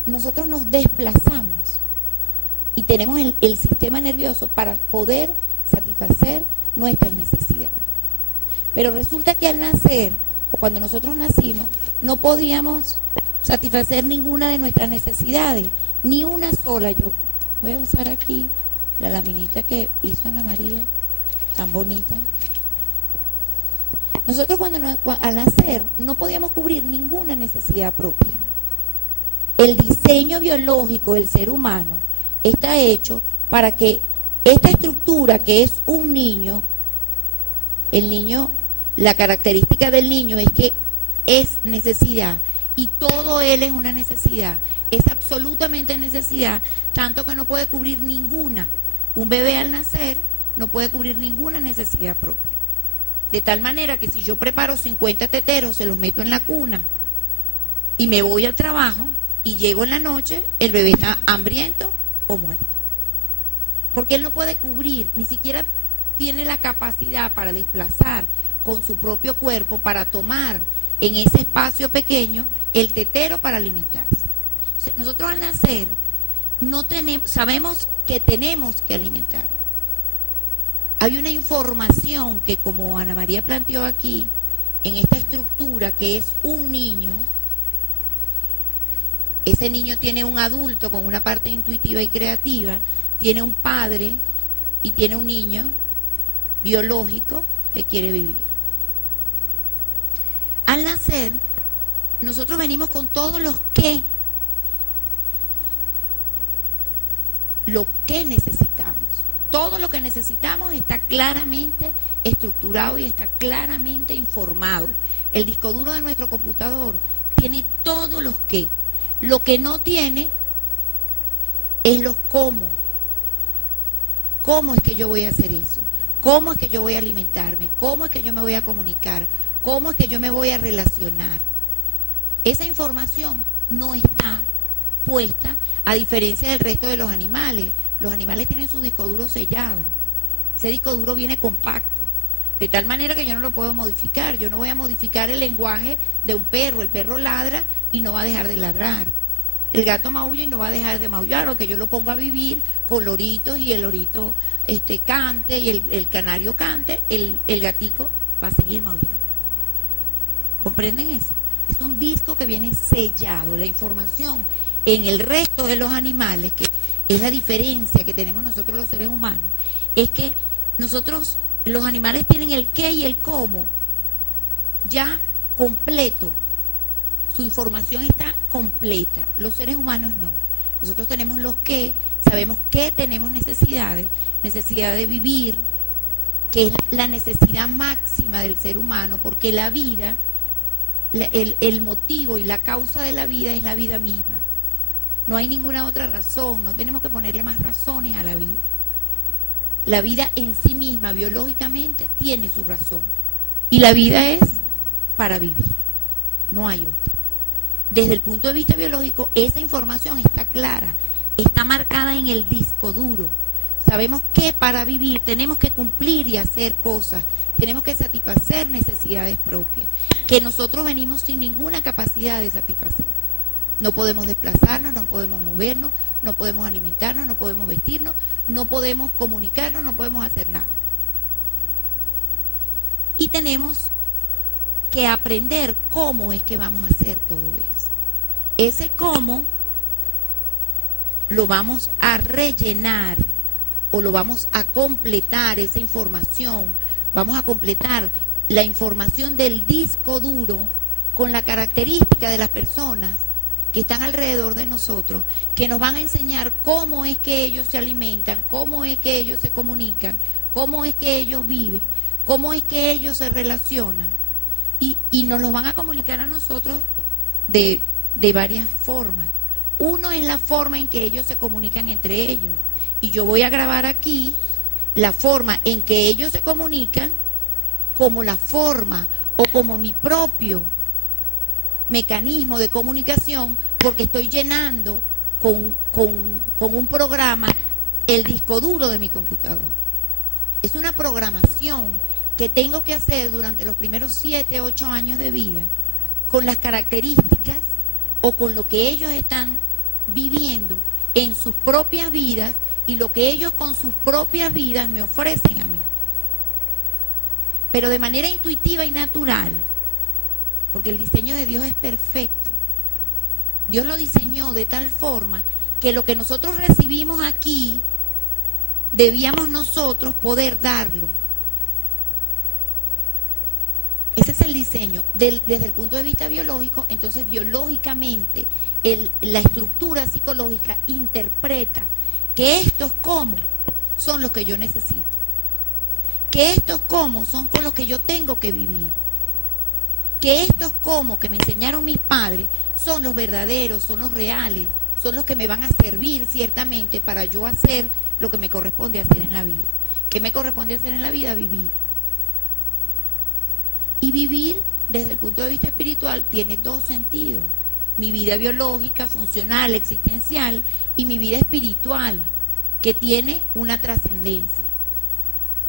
nosotros nos desplazamos y tenemos el sistema nervioso para poder satisfacer nuestras necesidades. Pero resulta que al nacer, o cuando nosotros nacimos, no podíamos satisfacer ninguna de nuestras necesidades, ni una sola. Yo voy a usar aquí la laminita que hizo Ana María, tan bonita. Nosotros al nacer no podíamos cubrir ninguna necesidad propia. El diseño biológico del ser humano está hecho para que esta estructura, que es un niño, el niño, la característica del niño es que es necesidad y todo él es una necesidad, es absolutamente necesidad, tanto que no puede cubrir ninguna. Un bebé al nacer no puede cubrir ninguna necesidad propia. De tal manera que si yo preparo 50 teteros, se los meto en la cuna y me voy al trabajo y llego en la noche, el bebé está hambriento o muerto. Porque él no puede cubrir, ni siquiera tiene la capacidad para desplazar con su propio cuerpo, para tomar en ese espacio pequeño el tetero para alimentarse. nosotros al nacer no tenemos, sabemos que tenemos que alimentarnos. Hay una información que, como Ana María planteó aquí, en esta estructura que es un niño, ese niño tiene un adulto con una parte intuitiva y creativa, tiene un padre y tiene un niño biológico que quiere vivir. Al nacer, nosotros venimos con todos lo que necesitamos. Todo lo que necesitamos está claramente estructurado y está claramente informado. El disco duro de nuestro computador tiene todos los que. Lo que no tiene es los cómo. ¿Cómo es que yo voy a hacer eso? ¿Cómo es que yo voy a alimentarme? ¿Cómo es que yo me voy a comunicar? ¿Cómo es que yo me voy a relacionar? Esa información no está puesta, a diferencia del resto de los animales. Los animales tienen su disco duro sellado. Ese disco duro viene compacto, de tal manera que yo no lo puedo modificar. Yo no voy a modificar el lenguaje de un perro. El perro ladra y no va a dejar de ladrar. El gato maulla y no va a dejar de maullar, o que yo lo ponga a vivir con loritos y el lorito cante y el canario cante, el gatico va a seguir maullando. ¿Comprenden eso? Es un disco que viene sellado. La información en el resto de los animales, que es la diferencia que tenemos nosotros los seres humanos, es que nosotros, los animales, tienen el qué y el cómo ya completo. Su información está completa. Los seres humanos no. Nosotros tenemos los qué, sabemos que tenemos necesidades, necesidad de vivir, que es la necesidad máxima del ser humano, porque la vida, el motivo y la causa de la vida es la vida misma. No hay ninguna otra razón, no tenemos que ponerle más razones a la vida. La vida en sí misma, biológicamente, tiene su razón. Y la vida es para vivir, no hay otra. Desde el punto de vista biológico, esa información está clara, está marcada en el disco duro. Sabemos que para vivir tenemos que cumplir y hacer cosas, tenemos que satisfacer necesidades propias, que nosotros venimos sin ninguna capacidad de satisfacer. No podemos desplazarnos, no podemos movernos, no podemos alimentarnos, no podemos vestirnos, no podemos comunicarnos, no podemos hacer nada. Y tenemos que aprender cómo es que vamos a hacer todo eso. Ese cómo lo vamos a rellenar o lo vamos a completar, esa información. Vamos a completar la información del disco duro con la característica de las personas que están alrededor de nosotros, que nos van a enseñar cómo es que ellos se alimentan, cómo es que ellos se comunican, cómo es que ellos viven, cómo es que ellos se relacionan. Y nos lo van a comunicar a nosotros de varias formas. Uno es la forma en que ellos se comunican entre ellos. Y yo voy a grabar aquí la forma en que ellos se comunican como la forma o como mi propio mecanismo de comunicación, porque estoy llenando con un programa el disco duro de mi computador. Es una programación que tengo que hacer durante los primeros 7, 8 años de vida, con las características o con lo que ellos están viviendo en sus propias vidas y lo que ellos con sus propias vidas me ofrecen a mí. Pero de manera intuitiva y natural, porque el diseño de Dios es perfecto. Dios lo diseñó de tal forma que lo que nosotros recibimos aquí, debíamos nosotros poder darlo. Ese es el diseño. Desde el punto de vista biológico, entonces biológicamente la estructura psicológica interpreta que estos cómo son los que yo necesito, que estos cómo son con los que yo tengo que vivir, que estos cómo que me enseñaron mis padres son los verdaderos, son los reales, son los que me van a servir ciertamente para yo hacer lo que me corresponde hacer en la vida. ¿Qué me corresponde hacer en la vida? Vivir. Y vivir desde el punto de vista espiritual tiene dos sentidos: mi vida biológica, funcional, existencial, y mi vida espiritual, que tiene una trascendencia.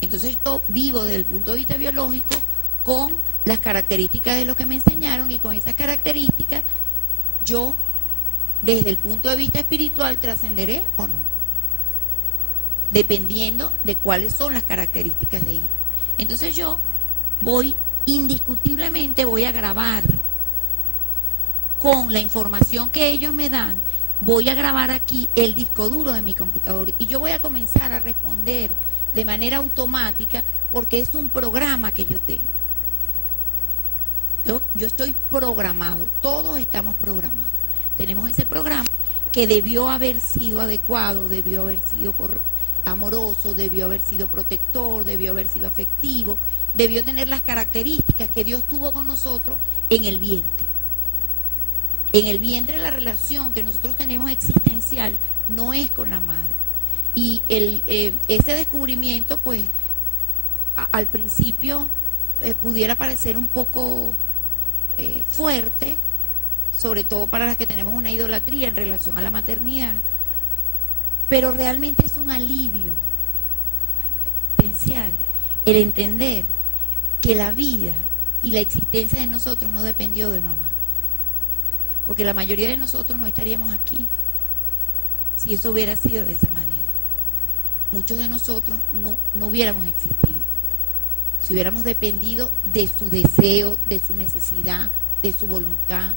Entonces yo vivo desde el punto de vista biológico con las características de lo que me enseñaron, y con esas características yo desde el punto de vista espiritual, trascenderé o no, dependiendo de cuáles son las características de ella. Entonces yo indiscutiblemente voy a grabar con la información que ellos me dan, voy a grabar aquí el disco duro de mi computador y yo voy a comenzar a responder de manera automática porque es un programa que yo tengo. Yo estoy programado, todos estamos programados. Tenemos ese programa que debió haber sido adecuado, debió haber sido amoroso, debió haber sido protector, debió haber sido afectivo, debió tener las características que Dios tuvo con nosotros en el vientre. En el vientre la relación que nosotros tenemos existencial no es con la madre. Y ese descubrimiento, pues, al principio pudiera parecer un poco fuerte, sobre todo para las que tenemos una idolatría en relación a la maternidad, pero realmente es un alivio existencial el entender que la vida y la existencia de nosotros no dependió de mamá, porque la mayoría de nosotros no estaríamos aquí si eso hubiera sido de esa manera. Muchos de nosotros no hubiéramos existido si hubiéramos dependido de su deseo, de su necesidad, de su voluntad,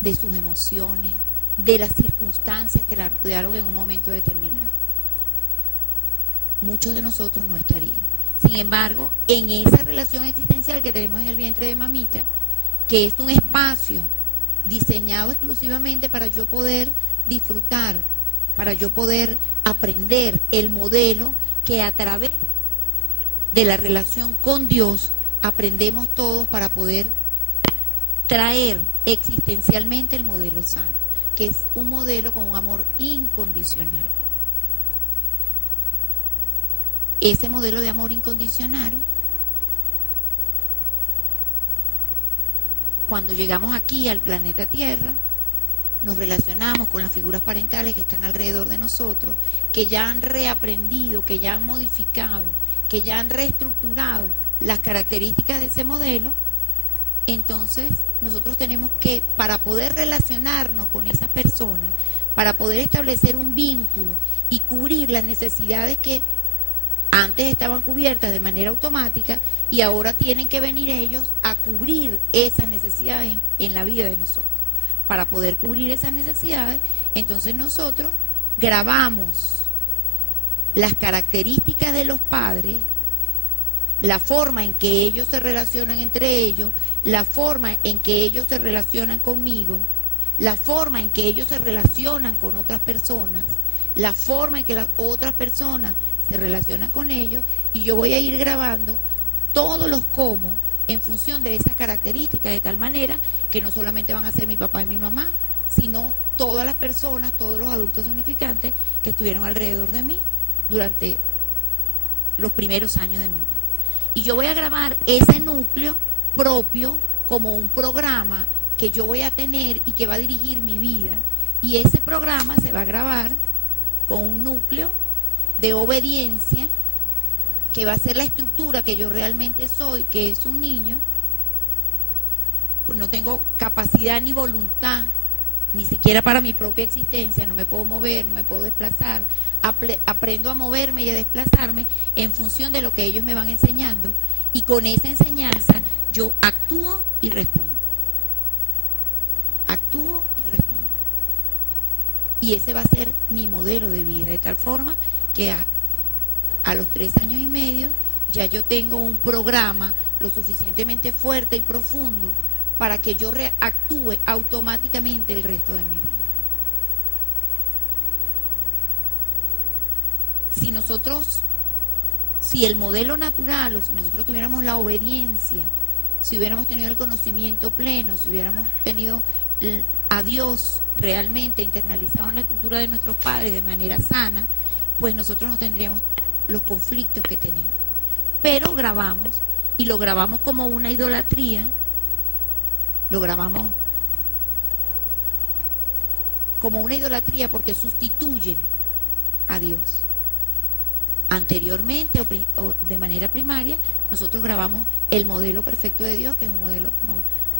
de sus emociones, de las circunstancias que la rodearon en un momento determinado. Muchos de nosotros no estarían. Sin embargo, en esa relación existencial que tenemos en el vientre de mamita, que es un espacio diseñado exclusivamente para yo poder disfrutar, para yo poder aprender el modelo que a través de la relación con Dios aprendemos todos para poder traer existencialmente el modelo sano, que es un modelo con un amor incondicional. Ese modelo de amor incondicional, cuando llegamos aquí al planeta Tierra, nos relacionamos con las figuras parentales que están alrededor de nosotros, que ya han reaprendido, que ya han modificado, que ya han reestructurado las características de ese modelo. Entonces nosotros tenemos que, para poder relacionarnos con esa persona, para poder establecer un vínculo y cubrir las necesidades que antes estaban cubiertas de manera automática y ahora tienen que venir ellos a cubrir esas necesidades en la vida de nosotros. Para poder cubrir esas necesidades, entonces nosotros grabamos las características de los padres, la forma en que ellos se relacionan entre ellos, la forma en que ellos se relacionan conmigo, la forma en que ellos se relacionan con otras personas, la forma en que las otras personas se relacionan con ellos, y yo voy a ir grabando todos los cómo en función de esas características, de tal manera que no solamente van a ser mi papá y mi mamá, sino todas las personas, todos los adultos significantes que estuvieron alrededor de mí durante los primeros años de mi vida. Y yo voy a grabar ese núcleo propio como un programa que yo voy a tener y que va a dirigir mi vida. Y ese programa se va a grabar con un núcleo de obediencia que va a ser la estructura que yo realmente soy, que es un niño. Pues no tengo capacidad ni voluntad, ni siquiera para mi propia existencia, no me puedo mover, no me puedo desplazar. Aprendo a moverme y a desplazarme en función de lo que ellos me van enseñando, y con esa enseñanza yo actúo y respondo. Actúo y respondo. Y ese va a ser mi modelo de vida, de tal forma que a los 3 años y medio ya yo tengo un programa lo suficientemente fuerte y profundo para que yo actúe automáticamente el resto de mi vida. Si el modelo natural, o si nosotros tuviéramos la obediencia, si hubiéramos tenido el conocimiento pleno, si hubiéramos tenido a Dios realmente internalizado en la cultura de nuestros padres de manera sana, pues nosotros no tendríamos los conflictos que tenemos. Pero grabamos, y lo grabamos como una idolatría, lo grabamos como una idolatría porque sustituye a Dios. Anteriormente o de manera primaria, nosotros grabamos el modelo perfecto de Dios, que es un modelo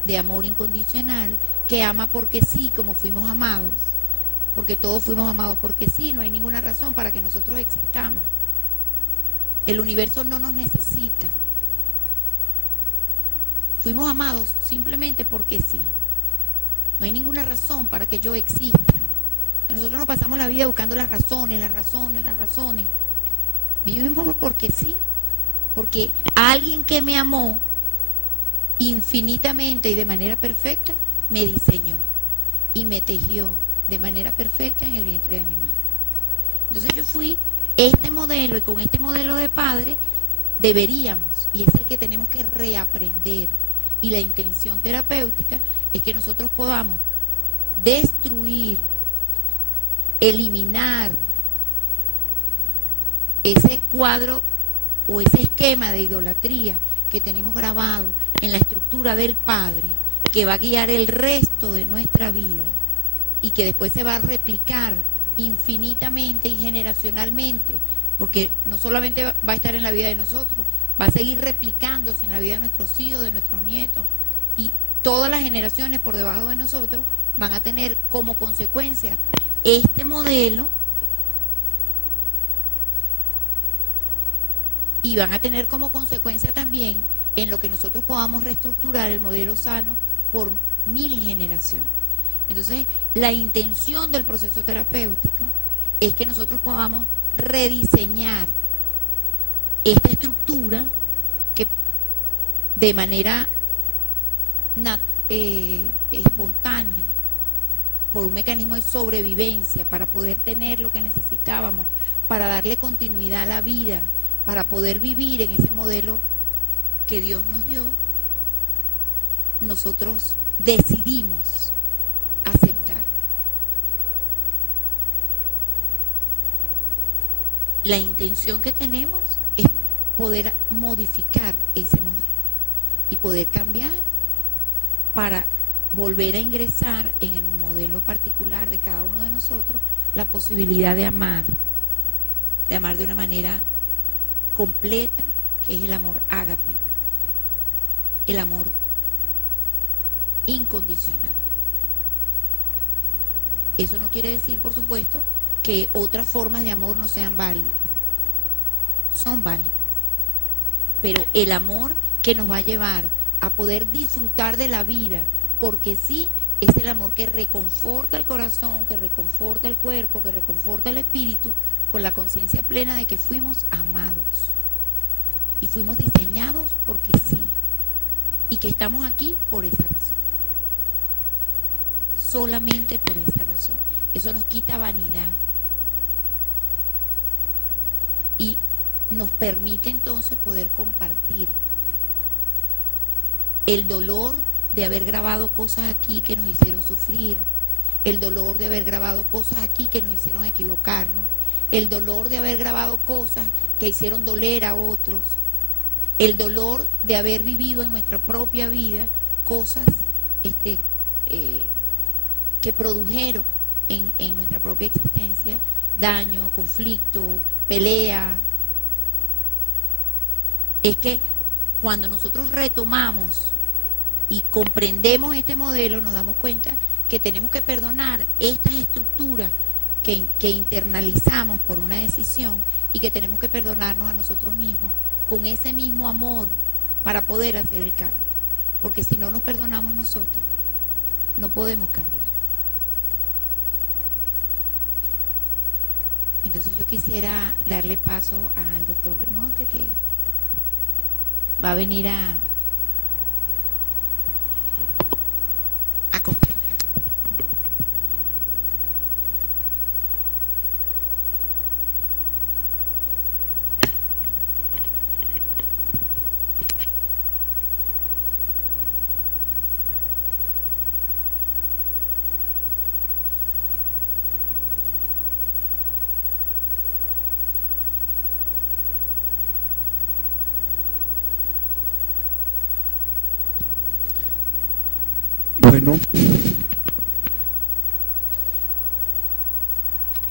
de amor incondicional, que ama porque sí, como fuimos amados, porque todos fuimos amados porque sí, no hay ninguna razón para que nosotros existamos. El universo no nos necesita. Fuimos amados simplemente porque sí. No hay ninguna razón para que yo exista. Nosotros nos pasamos la vida buscando las razones. Vivimos porque sí. Porque alguien que me amó infinitamente y de manera perfecta me diseñó y me tejió de manera perfecta en el vientre de mi madre. Entonces yo fui este modelo, y con este modelo de padre deberíamos, y es el que tenemos que reaprender, y la intención terapéutica es que nosotros podamos destruir, eliminar ese cuadro o ese esquema de idolatría que tenemos grabado en la estructura del Padre, que va a guiar el resto de nuestra vida y que después se va a replicar infinitamente y generacionalmente, porque no solamente va a estar en la vida de nosotros, va a seguir replicándose en la vida de nuestros hijos, de nuestros nietos, y todas las generaciones por debajo de nosotros van a tener como consecuencia este modelo, y van a tener como consecuencia también en lo que nosotros podamos reestructurar el modelo sano por 1000 generaciones. Entonces, la intención del proceso terapéutico es que nosotros podamos rediseñar esta estructura que de manera espontánea, por un mecanismo de sobrevivencia, para poder tener lo que necesitábamos, para darle continuidad a la vida, para poder vivir en ese modelo que Dios nos dio, nosotros decidimos aceptar. La intención que tenemos es poder modificar ese modelo y poder cambiar para volver a ingresar en el modelo particular de cada uno de nosotros la posibilidad de amar de una manera completa, que es el amor ágape, el amor incondicional. Eso no quiere decir, por supuesto, que otras formas de amor no sean válidas. Son válidas. Pero el amor que nos va a llevar a poder disfrutar de la vida, porque sí, es el amor que reconforta el corazón, que reconforta el cuerpo, que reconforta el espíritu, con la conciencia plena de que fuimos amados y fuimos diseñados porque sí, y que estamos aquí por esa razón, solamente por esa razón. Eso nos quita vanidad y nos permite entonces poder compartir el dolor de haber grabado cosas aquí que nos hicieron sufrir, el dolor de haber grabado cosas aquí que nos hicieron equivocarnos, el dolor de haber grabado cosas que hicieron doler a otros, el dolor de haber vivido en nuestra propia vida cosas que produjeron en nuestra propia existencia daño, conflicto, pelea. Es que cuando nosotros retomamos y comprendemos este modelo, nos damos cuenta que tenemos que perdonar estas estructuras que internalizamos por una decisión, y que tenemos que perdonarnos a nosotros mismos con ese mismo amor para poder hacer el cambio. Porque si no nos perdonamos nosotros, no podemos cambiar. Entonces yo quisiera darle paso al doctor Belmonte, que va a venir a completar. Bueno,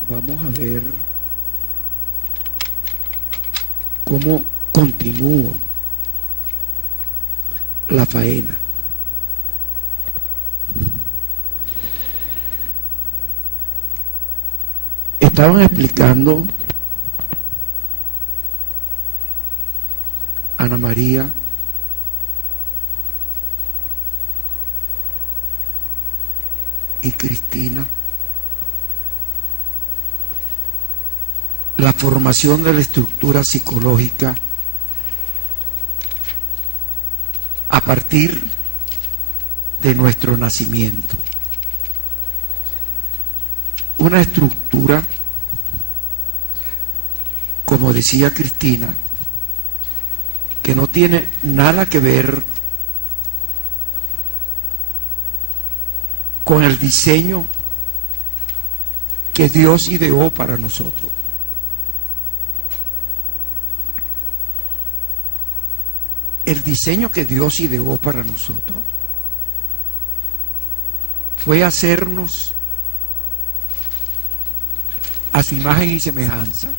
vamos a ver cómo continúo la faena. estaban explicando Ana María y Cristina la formación de la estructura psicológica a partir de nuestro nacimiento. Una estructura, como decía Cristina, que no tiene nada que ver con el diseño que Dios ideó para nosotros. El diseño que Dios ideó para nosotros fue hacernos a su imagen y semejanza,